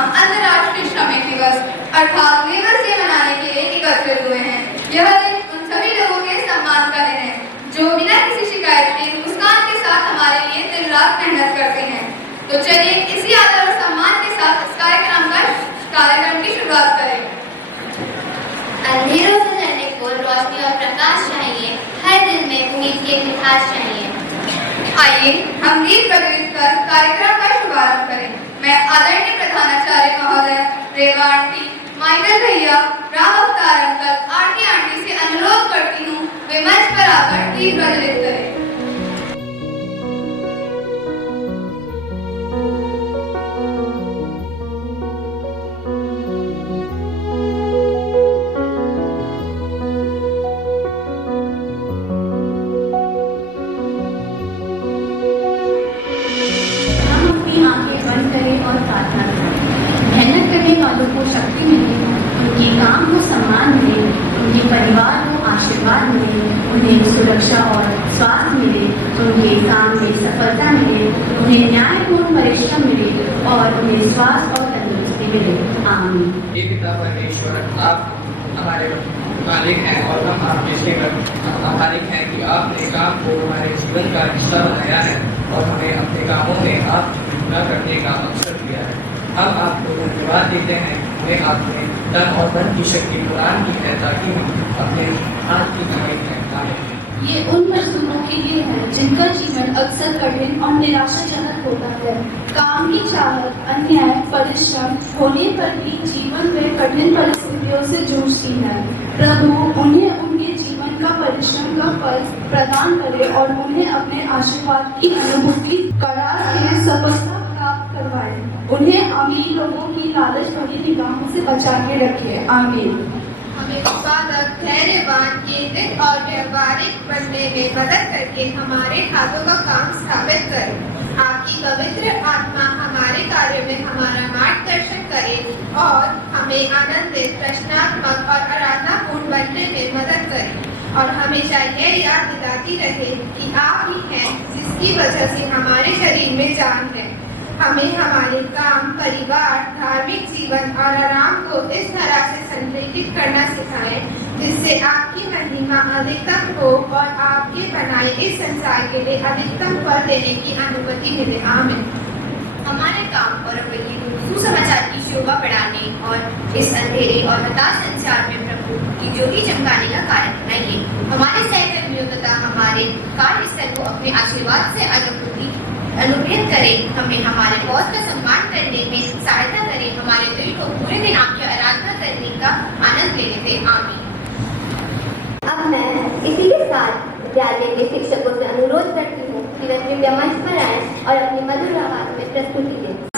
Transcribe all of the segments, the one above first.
हम अंतर्राष्ट्रीय श्रमिक दिवस अर्थात लेबर डे मनाने के लिए एकत्रित हुए हैं। यह दिन उन सभी लोगों के सम्मान का दिन है जो बिना किसी शिकायत के मुस्कान के साथ हमारे लिए दिन रात मेहनत करते हैं। तो चलिए इसी आदर और सम्मान के साथ इस कार्यक्रम की शुरुआत करें। अंधेरों से लड़ने को रोशनी और प्रकाश चाहिए, हर दिल में उम्मीद की मिठास चाहिए। आइए हम दीप प्रज्वलित कर कार्यक्रम का शुभारंभ करें। मैं आदरणीय प्रधानाचार्य महोदय, रेवा आंटी, माइकल भैया, राम अवतार अंकल, आरती आंटी से अनुरोध करती हूँ वे मंच पर आकर दीप प्रज्वलित करें। वालों को शक्ति मिले, उनके काम को सम्मान मिले, उनके परिवार को आशीर्वाद मिले, उन्हें सुरक्षा और स्वास्थ्य मिले, उनके काम में सफलता मिले, उन्हें न्यायपूर्ण परिश्रम मिले और उन्हें स्वास्थ्य और तंदुरुस्ती मिले। आमीन। हे पिता परमेश्वर, आप हमारे मालिक हैं और हम आपके मालिक हैं कि आपने काम को हमारे जीवन का हिस्सा बनाया है और हमें अपने कामों में आपकी पूजा करने का अवसर दिया है। हम आपको धन्यवाद देते हैं, हमें आपने तन और मन की शक्ति प्रदान की है ताकि हम अपने हाथ की कमाई में पाएं। ये उन मजदूरों के लिए है जिनका जीवन अक्सर कठिन और निराशाजनक होता है। काम की चाहत, अन्याय, परिश्रम होने पर भी जीवन में कठिन परिस्थितियों से जूझती है। प्रभु उन्हें उनके जीवन का परिश्रम का फल प्रदान करे और उन्हें अपने आशीर्वाद की अनुभूति करा के सफलता प्राप्त करवाए। उन्हें अमीर लोगों की लालच भरी निगाहों से बचा के रखे। आमीन। हमें उत्पादक, धैर्यवान, केंद्रित और व्यवहारिक बनने में मदद करके हमारे हाथों का काम स्थापित करें। आपकी पवित्र आत्मा हमारे कार्य में हमारा मार्गदर्शन करे और हमें आनंदित, रचनात्मक और आराधनापूर्ण बनने में मदद करे और हमेशा यह याद दिलाती रहे कि आप ही हैं जिसकी वजह से हमारे शरीर में जान है। हमें हमारे काम, परिवार, धार्मिक जीवन और आराम को इस तरह से संरेखित करना सिखाएं जिससे आपकी महिमा अधिकतम हो और आपके बनाए इस संसार के लिए अधिकतम फल देने की अनुमति मिले। आमीन। हमारे काम और अपने सुसमाचार की शोभा बढ़ाने और इस अंधेरे और हताश संसार में प्रभु की ज्योति चमकाने का कारण बनाइए। हमारे सहकर्मियों तथा हमारे कार्यस्थल को अपने आशीर्वाद से अनुग्रहित करें। हमें हमारे बॉस का सम्मान करने में सहायता करें। हमारे दिल को पूरे दिन आपकी आराधना करने का आनंद लेने दें। आमीन। अब मैं इसी के साथ विद्यालय के शिक्षकों से अनुरोध करती हूँ कि वे कृपया मंच पर आएं और अपनी मधुर आवाज में प्रस्तुति दें।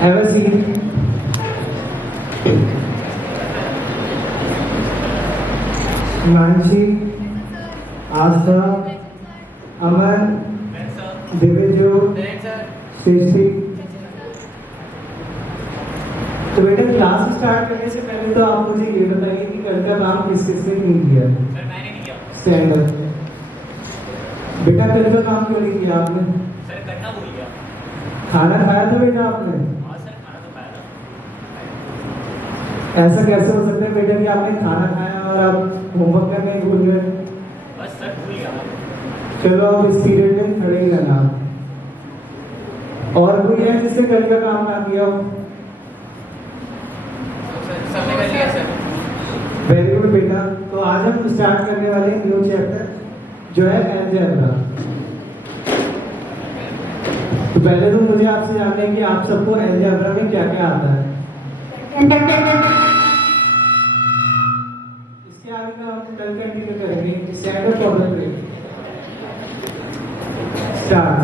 Have a seat. मानसी, आस्था, अमन, दिव्यजो, सृष्टि। तो बेटा क्लास स्टार्ट करने से पहले तो आप मुझे ये बताइए कि कल का काम किस किस ने नहीं किया? सर मैंने नहीं किया। Stand up. बेटा कल का काम क्यों नहीं किया आपने? सर करना भूल गया। खाना खाया था बेटा आपने? हाँ सर खाना तो खाया था। ऐसा कैसे हो सकता है बेटा कि आपने खाना खाया और आप होमवर्क करने भूल गए? बस सर भूल गया। चलो आप इस पीरियड में खड़े ही रहना। और कोई है जिसने कल का काम ना किया हो? सबने कर लिया सर। वेरी गुड बेटा। तो आज हम स्टार्ट करने वाले हैं न्यू चैप्टर जो है अलजेब्रा। तो पहले तो मुझे आपसे जानना है कि आप सबको अलजेब्रा में क्या क्या आता है। इसके आगे का हम कल कंटिन्यू करेंगे। स्टैंड अप प्रॉब्लम पे start.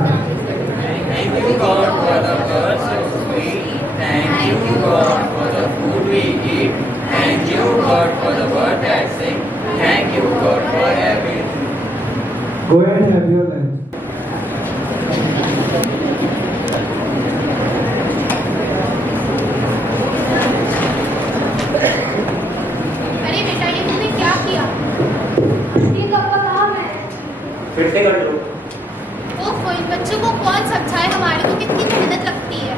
Thank you God for the birds we eat. Thank you God for the food we eat. Thank you God for the bird that sing. Thank you God for everything. Go ahead and have your lunch. अरे बेटा ये तुमने क्या किया? ये कब का काम है? फिर से कर लो। ओफ, इन बच्चों को कौन समझाए, हमारे को कितनी मेहनत लगती है।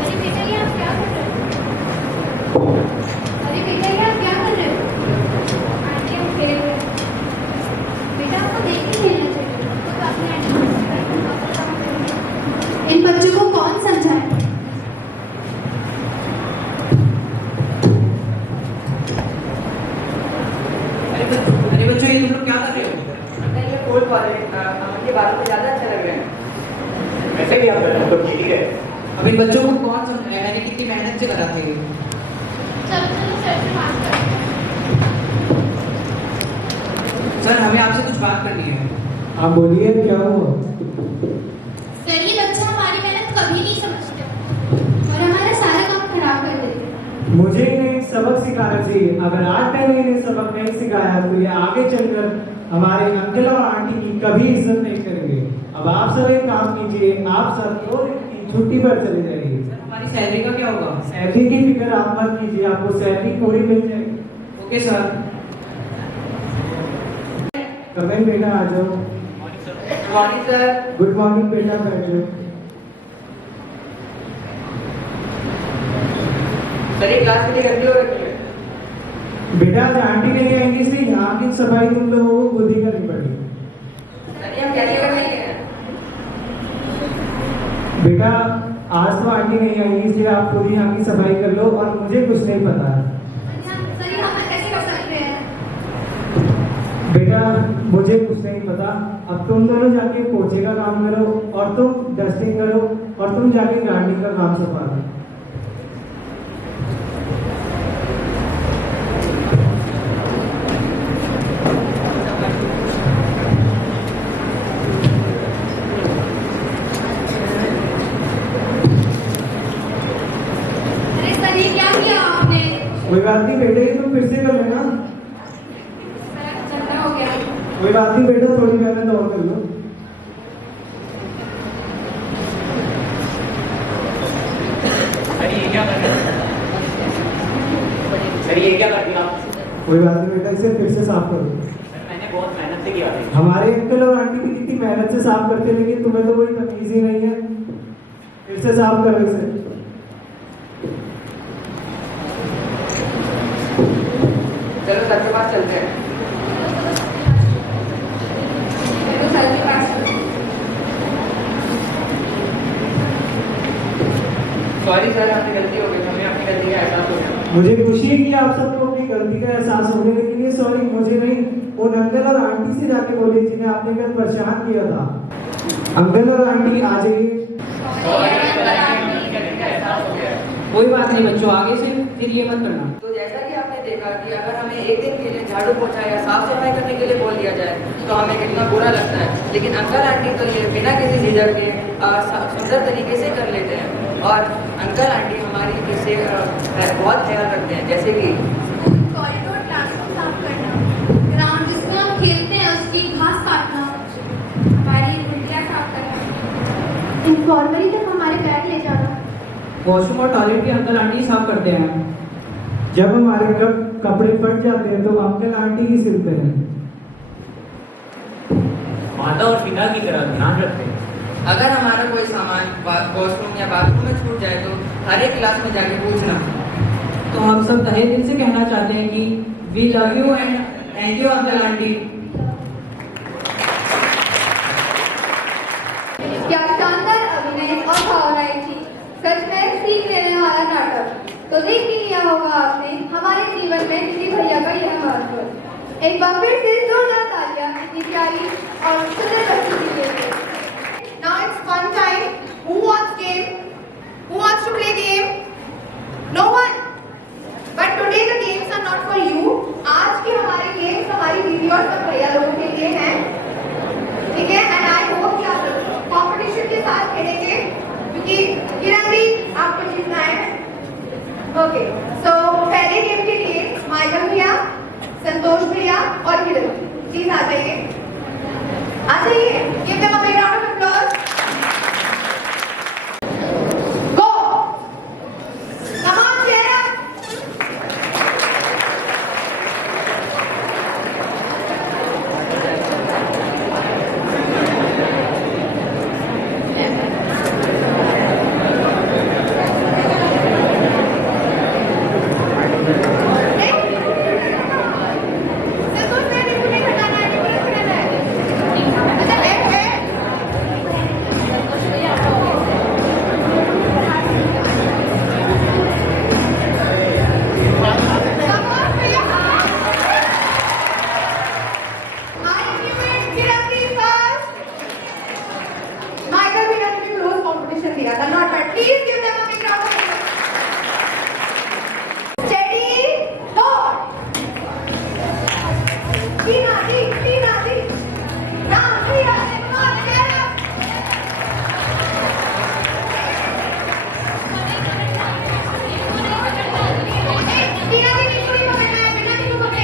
अरे बेटा ये आप क्या कर रहे हो? अरे बेटा ये आप क्या कर रहे हो? आंटी हम खेल रहे हैं। बेटा आपको देख के खेलना चाहिए। तो अपने आंटी को इन बच्चों को कौन समझाए? अरे बच्चों ये तुम लोग क्या कर रहे हो? ये कोट वाले के बालों में ज्यादा अच्छा लग रहे हैं। वैसे भी आप तो ठीक है। अब इन बच्चों को कौन समझाए? मैंने कितनी मेहनत से करा था ये। चलो चलो सर से बात करते हैं। सर हमें आपसे कुछ बात करनी है। आप बोलिए क्या हुआ? सर ये बच्चा हमारी मेहनत कभी नहीं समझते। और हमारा सारा काम खराब कर देते हैं। मुझे इन्हें एक सबक सिखाना चाहिए। अगर आज मैंने इन्हें सबक नहीं सिखाया तो ये आगे चलकर हमारे अंकल और आंटी की कभी इज्जत नहीं करेंगे। अब आप सब एक काम कीजिए, आप सब लोग छुट्टी पर चले जाइए। हमारी सैलरी का क्या होगा? सैलरी की फिक्र आप मत कीजिए, आपको सैलरी पूरी मिल जाएगी। Okay sir. कमेंट बेटा आ जाओ। Good morning sir. Good morning बेटा, बैठो। सर ये क्लास कितनी गंदी हो रखी है? बेटा आज आंटी नहीं आएंगी इसलिए यहाँ की सफाई तुम लोगों को खुद ही करनी पड़ेगी। सर ये हम कैसे करेंगे? बेटा आज तो आंटी नहीं आएंगी इसलिए आप खुद ही यहाँ की सफाई कर लो और मुझे कुछ नहीं पता है। सर ये हम कैसे कर सकते हैं? बेटा मुझे कुछ नहीं पता। अब तुम दोनों जाके पोछे का काम करो और तुम डस्टिंग करो और तुम जाके गार्डनिंग का काम संभालो। अरे सर ये क्या किया आपने? कोई बात नहीं बेटे, ये तुम फिर से कर लेना। सर चक्कर हो गया। कोई बात नहीं बेटा, थोड़ी मेहनत और कर लो। सर ये क्या कर रहे हो? सर ये क्या कर दिया? कोई बात नहीं बेटा, इसे फिर से साफ करो। सर मैंने बहुत मेहनत से किया था। हमारे अंकल और आंटी भी कितनी मेहनत से साफ करते हैं, लेकिन तुम्हें तो कोई तमीज ही नहीं है। फिर से साफ करो इसे। चलो सर के पास चलते हैं। चलो सर के पास। सॉरी सर आपकी गलती हो गई, हमें अपनी गलती का एहसास हो गया। मुझे खुशी है कि आप सबको अपनी गलती का एहसास हो गया, लेकिन ये सॉरी मुझे नहीं, उन अंकल और आंटी से जाके बोलिए जिन्हें आपने कल परेशान किया था। अंकल और आंटी आ जाइए। कोई बात नहीं बच्चों, आगे से फिर ये मत करना। तो जैसा कि आपने देखा देखा कि अगर हमें एक दिन के लिए झाड़ू पोछा या साफ सफाई करने के लिए बोल दिया जाए तो हमें कितना बुरा लगता है, लेकिन अंकल आंटी तो ये बिना किसी झिझक के सुंदर तरीके से कर लेते हैं। और अंकल आंटी हमारी इससे बहुत ख्याल रखते हैं, जैसे कि कॉरिडोर क्लासरूम साफ करना, ग्राउंड जिसमें हम खेलते हैं उसकी घास काटना, हमारी उंगलियां साफ करना, इनफॉर्मली तक हमारे बैग ले जाना। वॉशरूम और टॉयलेट भी अंकल आंटी साफ करते हैं। जब हमारे कपड़े फट जाते हैं तो अंकल आंटी ही सिलते हैं। माता और पिता की तरह ध्यान रखते हैं। अगर हमारा कोई सामान वॉशरूम या बाथरूम में छूट जाए तो हर एक क्लास में जाके पूछना। तो हम सब तहे दिल से कहना चाहते हैं कि we love you and thank you uncle aunty. क्या शानदार अभिनय और भावनाएं थी, सच में सीख लेने वाला नाटक। तो देख ही लिया होगा आपने हमारे जीवन में दीदी भैया का यह महत्व। एक बार फिर से जोरदार तालियां इतनी प्यारी और सुंदर बच्ची के लिए। Now it's fun time. Who wants game? Who wants to play game? No one. But today the games are not for you. आज के हमारे games हमारी दीदी और सब भैया लोगों के लिए हैं, ठीक है? And I hope कि आप लोग competition के साथ खेलेंगे, क्योंकि किरण दी आपको जीतना है। Okay. So पहले गेम के लिए माइकल भैया, संतोष भैया और किरण प्लीज आ जाइए। आ जाइए। Give them a big round of applause. Go. Come on, cheer up. संतोष भैया ने मुझे हटाना है, मुझे हटाना है। अच्छा, बैठ। Come on, भैया। I knew it, Kiran the first. Michael भैया ने भी close competition दिया था, not bad. Please give them a big round of applause. Steady, go. Tina the. Now, Priya, come on, get up. Tina दी बिल्कुल ही पकड़ना है, बिना बिल्कुल पकड़े।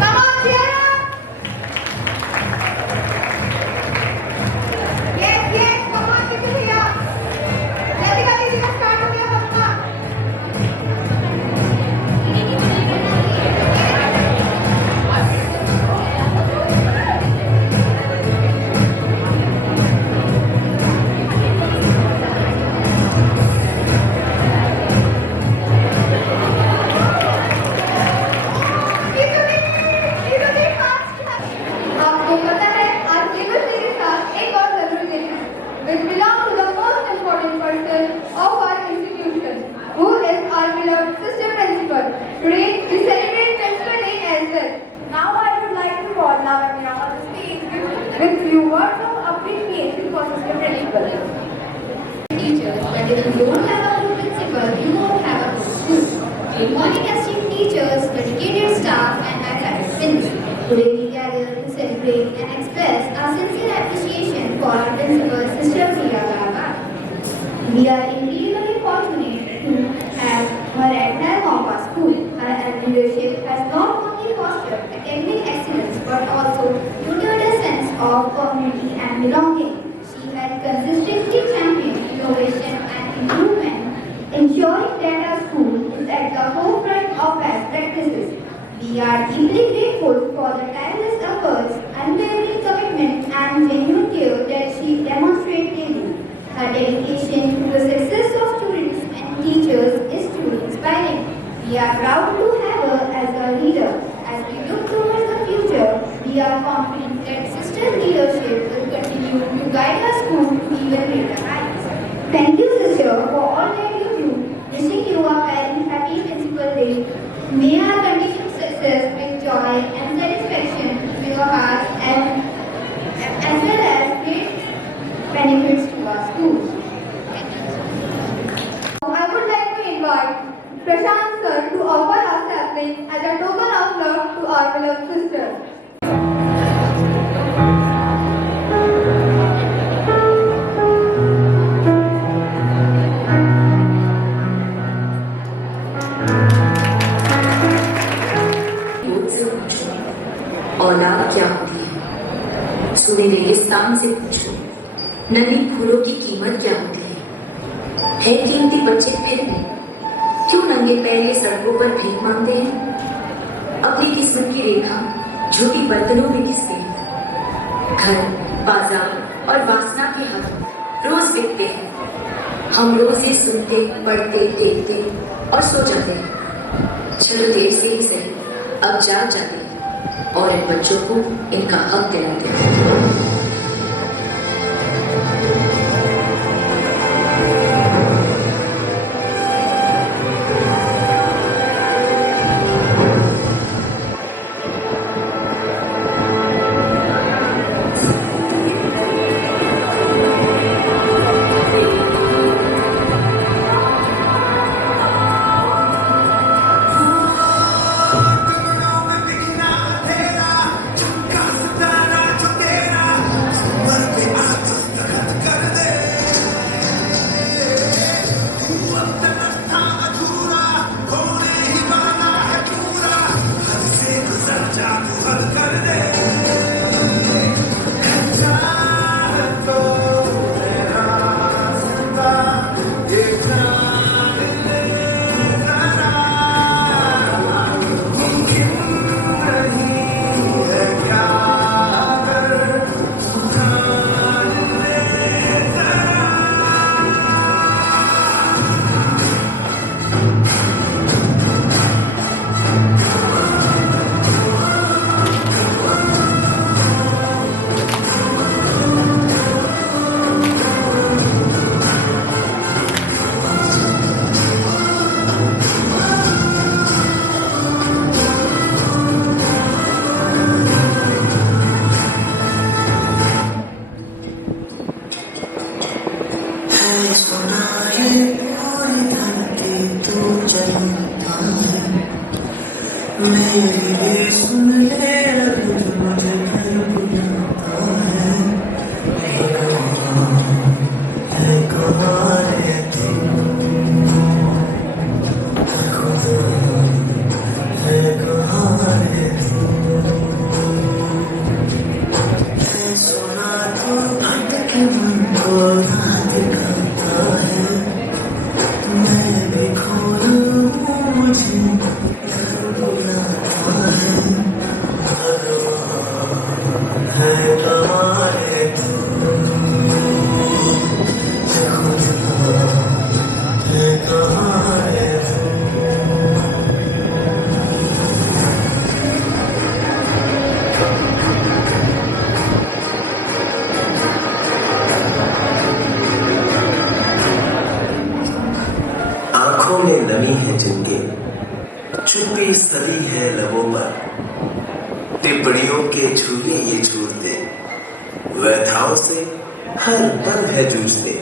Come on, cheer up. Yes, come on, किसी भैया। जल्दी का स्टार्ट हो गया अपना। आपको पता है आज केवल मेरे साथ एक और जरूरी दिन है, which belong to the most important person of our institution, who is our beloved sister principal. Today we celebrate Principal Day as well. Now I would like to call Lavanya on the stage with few words of appreciation for sister principal. Teachers, but if you don't have a good principal, you won't have a good school. Good morning, esteemed teachers, dedicated staff, and academic friends. Today we gather to celebrate and express our sincere appreciation for our principal, Sister Priya Gaba. We are indeed very fortunate to have her at Nalgompa School. Her leadership has not only fostered academic excellence but also nurtured a sense of community and belonging. She has consistently championed innovation and improvement, ensuring that our school is at the forefront of best practices. We are deeply grateful for the tireless efforts, unwavering commitment, and genuine care that she demonstrates daily. Her dedication to the success of students and teachers is truly inspiring. We are proud to have her as our leader. As we look towards the future, we are confident that sister leadership will continue to guide our school even greater heights. Thank you, sister, for all that you do. Wishing you a very happy Principal Day. May our continued success bring joy and satisfaction to your heart and as well as great benefits to our schools. I would like to invite Prashant sir to offer our sapling as a token of love to our beloved sister. से पूछो औलाद क्या होती है, सुने रेगिस्तान से पूछो नन्ही फूलों की कीमत क्या होती है कीमती बच्चे फिर भी क्यों नंगे पैर ये सड़कों पर भीख मांगते हैं, अपनी किस्मत की रेखा झूठी बर्तनों में घिसते हैं, घर बाजार और वासना के हाथ रोज बिकते हैं, हम रोज ये सुनते पढ़ते देखते और सो जाते हैं, चलो देर से ही सही अब जाग जाते हैं और इन बच्चों को इनका हक दिलाते हैं। टिप्पणियों के झूले ये झूलते, व्यथाओं से हर पल है जूझते।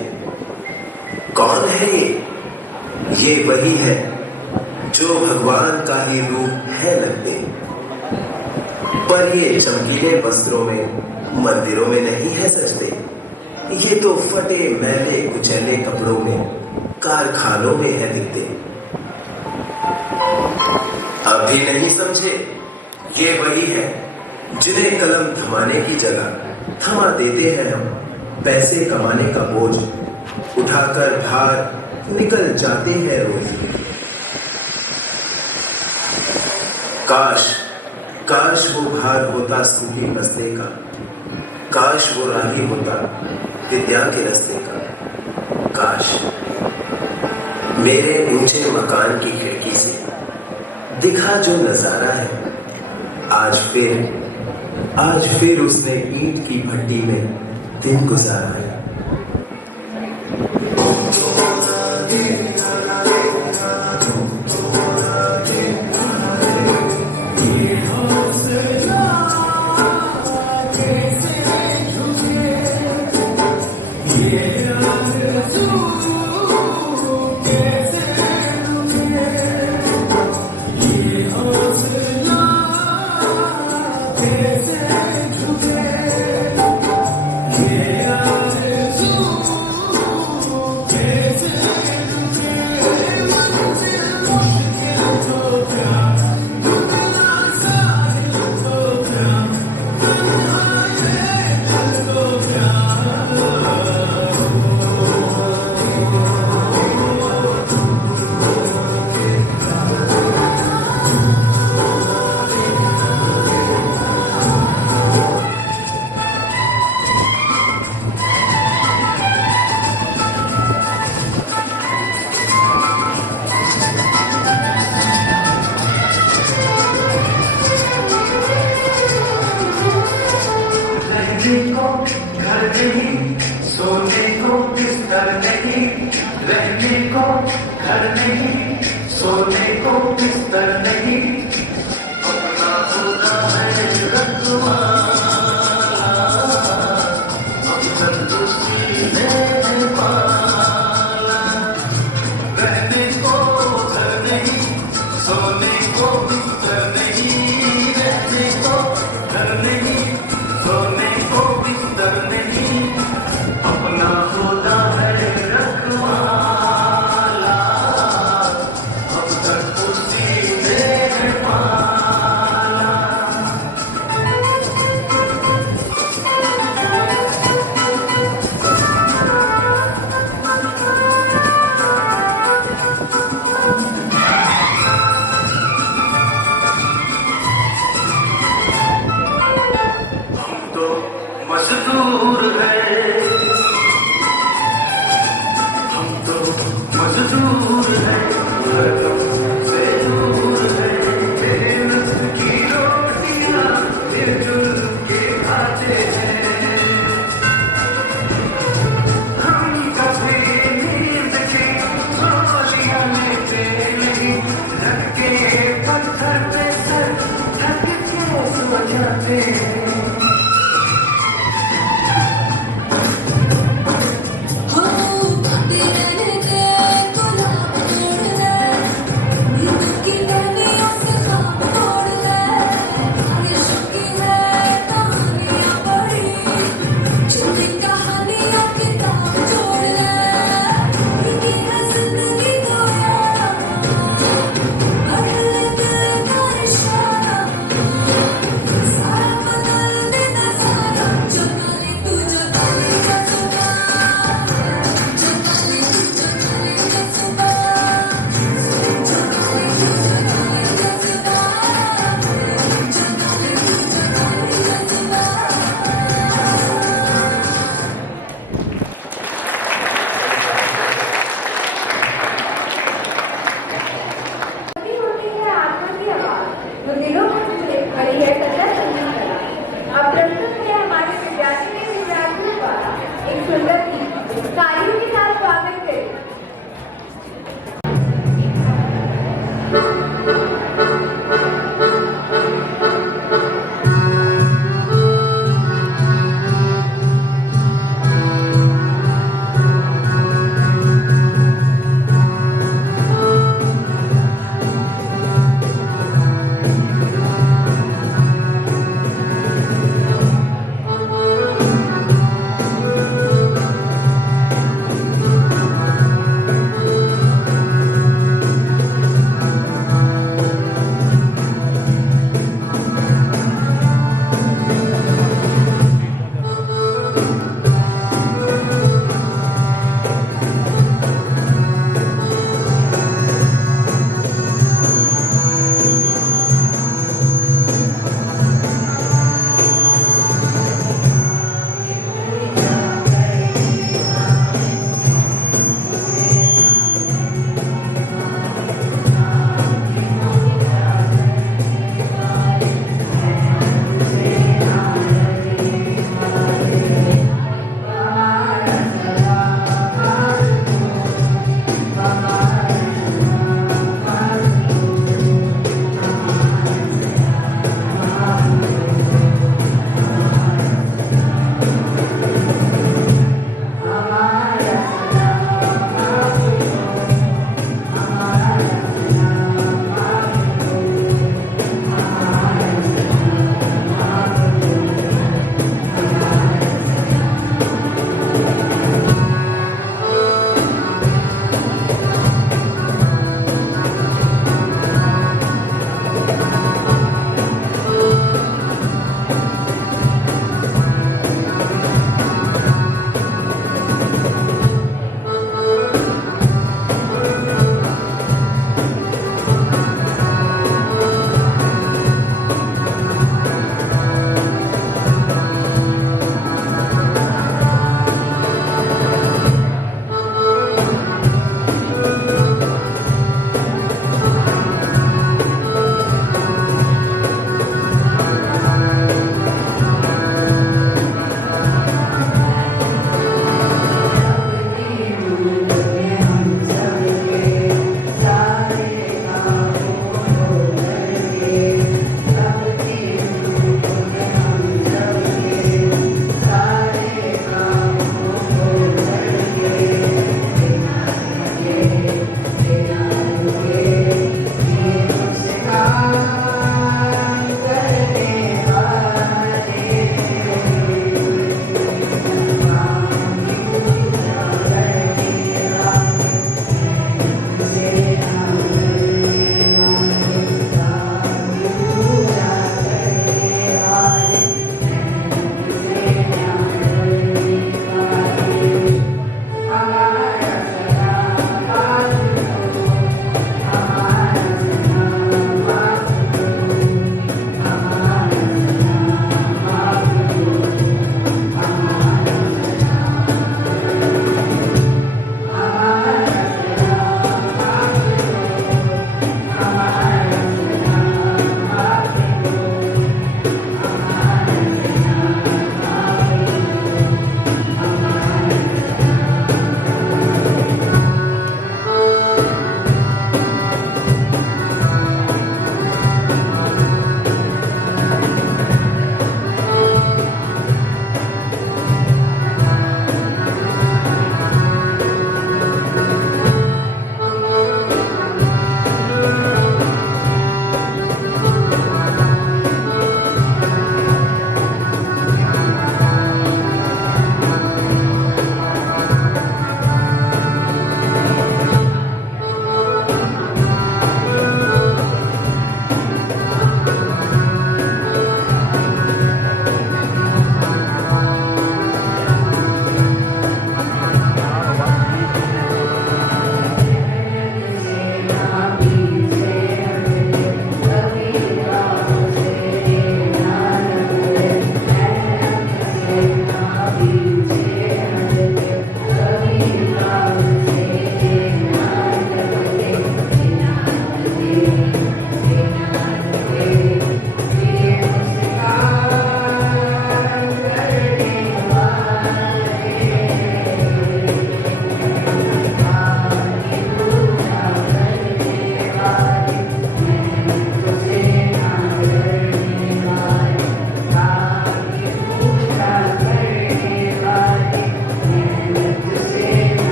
कौन है ये वही है जो भगवान का ही रूप है लगते, पर ये चमकीले वस्त्रों में मंदिरों में नहीं है सजते। ये तो फटे मैले कुचैले कपड़ों में कारखानों में है दिखते। अभी नहीं समझे, ये वही है जिन्हें कलम थमाने की जगह थमा देते हैं हम पैसे कमाने का बोझ उठाकर भार निकल जाते हैं रोज। काश काश वो भार होता स्कूली मसले का, काश वो राही होता विद्या के रास्ते का। काश मेरे ऊंचे मकान की खिड़की से दिखा जो नजारा है, आज फिर उसने ईंट की भट्टी में दिन गुजारा है। घर नहीं, सोने को बिस्तर नहीं, अपना होता है रखवाला, हम सब उसी में पाला। रहने को घर नहीं, सोने को बिस्तर नहीं, रहने को घर नहीं, सोने को बिस्तर नहीं, अपना होता है रखवाला, अब तक उसी में पाला। हम तो मजदूर हैं, हम तो मजदूर हैं, हरदम से दूर हैं, मेहनत की रोटियां मिलजुल के खाते हैं। हम कभी नींद की गोलियां लेते नहीं, रख के पत्थर पे सर ढक के सो जाते हैं। हो गाते रहते गुलाब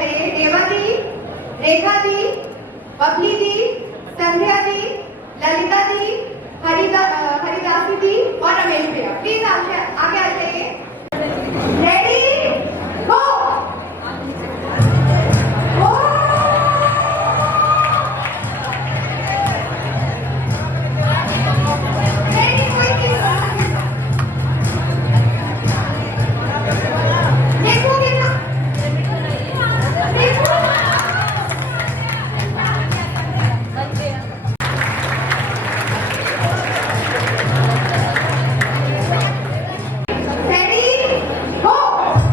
पहले रेवा दी, रेखा दी, बबली दी, संध्या दी, ललिता दी, हरिदासी दी और रमेश भैया। प्लीज आगे आ जाइए। रेडी गो। Ready? Go!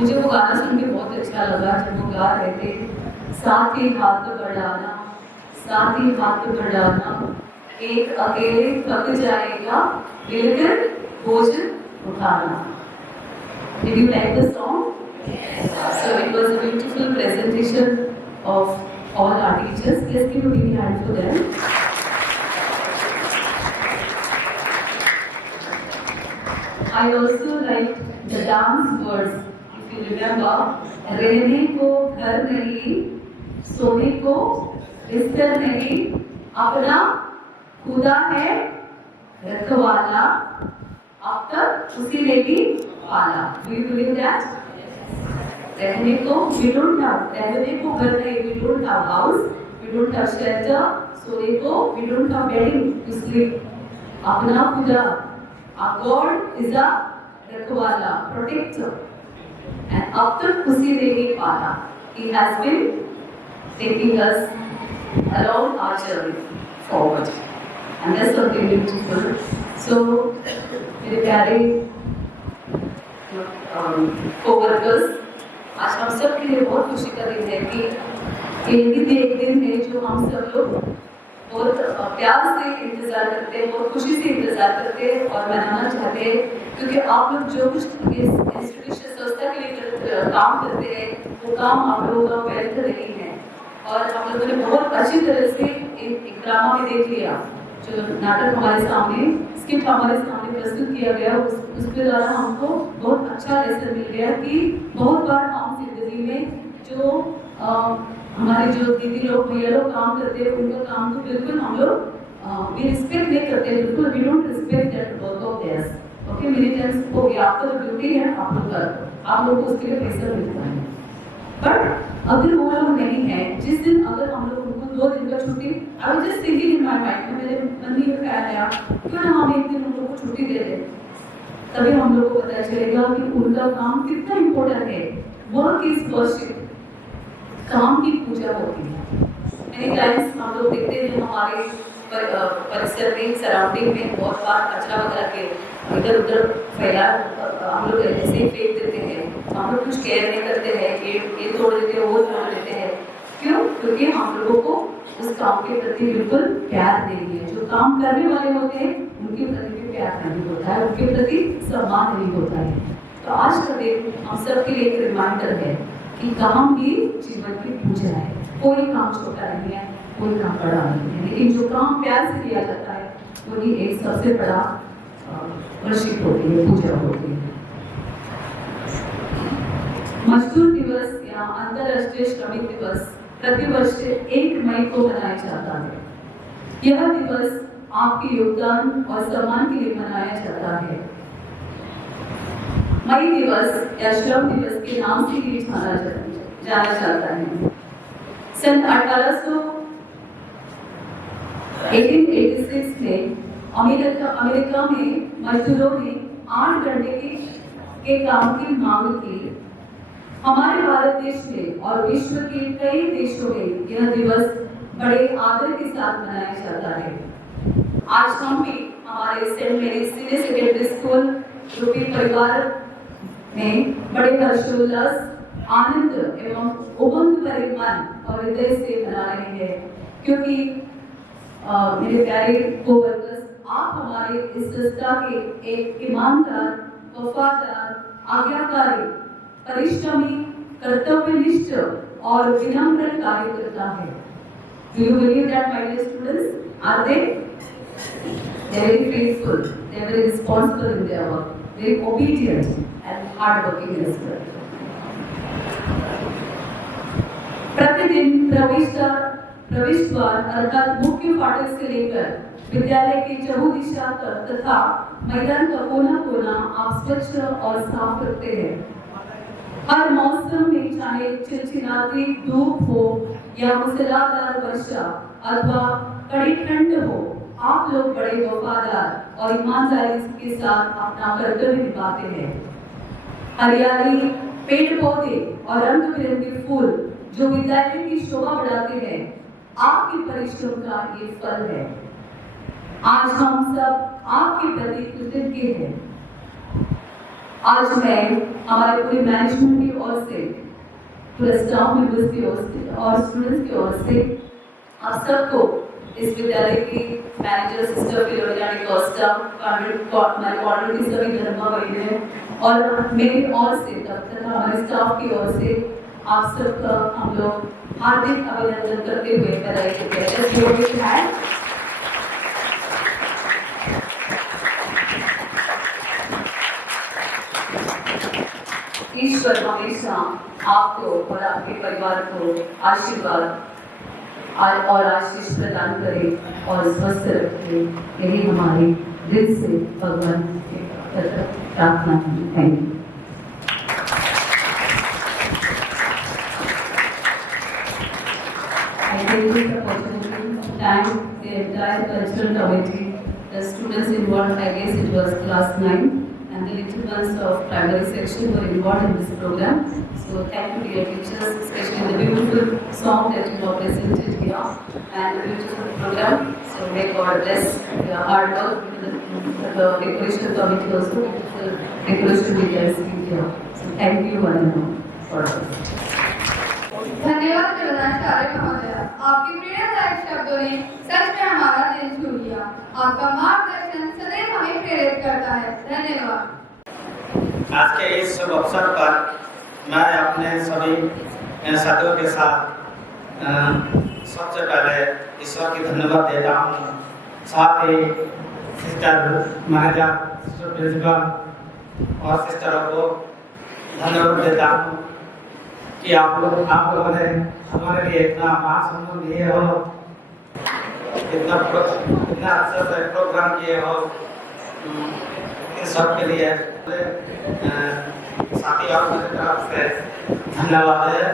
मुझे वो गाना सुन के बहुत अच्छा लगा जब वो गा रहे थे, साथ ही हाथ बढ़ाना, साथ ही हाथ बढ़ाना, एक अकेले थक जाएगा, मिलकर बोझ उठाना. Did you like the song? Yes. So it was a beautiful presentation of all our teachers. Let's give a big hand for them. I also liked the dance words. If you remember, रहने को घर नहीं, सोने को बिस्तर नहीं, अपना खुदा है रखवाला, अब तक उसी ने भी पाला. Do you believe that? रहने को we don't have, रहने को घर नहीं, we don't have house, we don't have shelter, सोने को we don't have bedding to sleep. अपना खुदा, our God is a रखवाला, protector, and अब तक उसी ने भी पाला. He has been taking us along our journey forward, and that's something beautiful. So, मेरे प्यारे co-workers, आज हम सब के लिए बहुत खुशी का दिन है कि एक दिन है जो हम सब लोग बहुत प्यार से इंतजार करते हैं, बहुत खुशी से इंतजार करते हैं और मनाना चाहते हैं, क्योंकि आप लोग जो कुछ इस इंस्टीट्यूशन संस्था के लिए काम करते हैं वो काम आप लोगों का व्यर्थ नहीं है. और हम लोगों ने बहुत अच्छी तरह से एक ड्रामा में देख लिया, जो नाटक हमारे सामने, स्क्रिप्ट हमारे सामने प्रस्तुत किया गया, उसके द्वारा हमको बहुत अच्छा लेसन मिल गया कि बहुत बार हम जिंदगी में जो हमारे जो दीदी लोग भैया लोग काम करते हैं उनका काम तो बिल्कुल हम लोग भी रिस्पेक्ट नहीं करते, बिल्कुल we don't respect that work of theirs. Okay, मेरी टेंस हो गया, आपका जो ड्यूटी है आप लोग कर, आप लोग को उसके लिए पैसा मिलता है. बट अगर वो लोग नहीं है, जिस दिन अगर हम लोग उनको 2 दिन का छुट्टी, I was just thinking in my mind, मेरे मन में ये ख्याल आया क्यों ना हम एक दिन उन लोगों को छुट्टी दे दें, तभी हम लोगों को पता चलेगा कि उनका काम कितना इम्पोर्टेंट है. वर्क इज वर्शिप, काम की पूजा होती है. मेनी टाइम्स हम लोग देखते हैं हमारे परिसर में, सराउंडिंग में बहुत बार कचरा वगैरह के इधर उधर फैला हम लोग ऐसे ही फेंक देते हैं, हम लोग कुछ केयर नहीं करते हैं, ये तोड़ देते हैं, वो तोड़ देते हैं. क्यों? क्योंकि हम लोगों को उस काम के प्रति बिल्कुल प्यार नहीं है. जो काम करने वाले होते हैं उनके प्रति भी प्यार नहीं होता है, उनके प्रति सम्मान नहीं होता है. तो आज का दिन हम सब के लिए एक रिमाइंडर है कि काम भी जीवन की पूजा है. कोई काम छोटा नहीं है, कोई काम बड़ा नहीं है, लेकिन जो काम प्यार से किया जाता है वही एक सबसे बड़ा वर्शिप होती है, पूजा होती है. मजदूर दिवस या अंतर्राष्ट्रीय श्रमिक दिवस प्रतिवर्ष 1 मई को मनाया जाता है. यह दिवस आपके योगदान और सम्मान के लिए मनाया जाता है. मई दिवस या श्रम दिवस के नाम से भी जाना जाता है. सन 1886 में अमेरिका में मजदूरों ने 8 घंटे के काम की मांग की. हमारे भारत देश में और विश्व के कई देशों में यह दिवस बड़े आदर के साथ मनाया जाता है. आज हम भी हमारे सेंट मेरी सीनियर सेकेंडरी स्कूल यूपी परिवार में बड़े हर्षोल्लास, आनंद एवं उमंग भरे मन और हृदय से मना रहे हैं, क्योंकि मेरे प्यारे कोवर्कर्स, आप हमारे इस संस्था के एक ईमानदार, वफादार, आज्ञाकारी, परिश्रमी, कर्तव्यनिष्ठ और विनम्र कार्यकर्ता है. Do you believe that, my dear students? Are they? They are very faithful. They are very responsible in their work, very obedient and hardworking as well. प्रतिदिन प्रवेश द्वार अर्थात मुख्य फाटक से लेकर विद्यालय के चहुदिशा तथा मैदान का कोना कोना आप स्वच्छ और साफ रखते हैं. हर मौसम में चाहे चिलचिलाती धूप हो या मूसलाधार वर्षा अथवा कड़ी ठंड हो, आप लोग बड़े वफादार और ईमानदारी के साथ अपना कर्तव्य निभाते हैं. हरियाली, पेड़ पौधे और रंग बिरंगे फूल जो विद्यालय की शोभा बढ़ाते हैं, आपके परिश्रम का ये फल है. आज हम सब आपके प्रति कृतज्ञ हैं. आज मैं हमारे पूरे मैनेजमेंट की ओर से, पूरे स्टाफ मेंबर्स की ओर से और स्टूडेंट्स की ओर से आप सबको इस विद्यालय की manager sister Philomena Costa, corner की सभी धर्मावलंबी और मेरी ओर से तथा हमारे स्टाफ की ओर से आप सबका हम लोग हार्दिक अभिनंदन करते हुए बधाई देते हैं। ईश्वर हमेशा आपको और आपके परिवार को आशीर्वाद और आशीष प्रदान करे और स्वस्थ रखे, यही हमारी दिल से भगवान की प्रार्थना है। Thank you. I take this opportunity to thank the entire cultural committee, the students involved. I guess it was class 9, and the little ones of primary section were involved in this program. So thank you dear teachers, especially the beautiful song that you have presented here and the beautiful program. So may God bless your hard work. The decoration committee also beautiful decoration we can see here. So thank you one and all for this. धन्यवाद प्रधानाचार्य महोदय, आपके प्रेरणादायक शब्दों ने सच में हमारा दिल छू लिया। आपका मार्गदर्शन सदैव हमें प्रेरित करता है। धन्यवाद। आज के इस शुभ अवसर पर मैं अपने सभी साथियों के साथ सबसे पहले ईश्वर की धन्यवाद देता हूँ, साथ ही सिस्टर मैनेजर, सिस्टर प्रिंसिपल और सिस्टरों को धन्यवाद देता हूँ कि आप लोगों ने हमारे लिए इतना मान सम्मान दिए हो, इतना अच्छा से प्रोग्राम किए हो, इन सब के लिए साथी और मेरी तरफ से धन्यवाद है।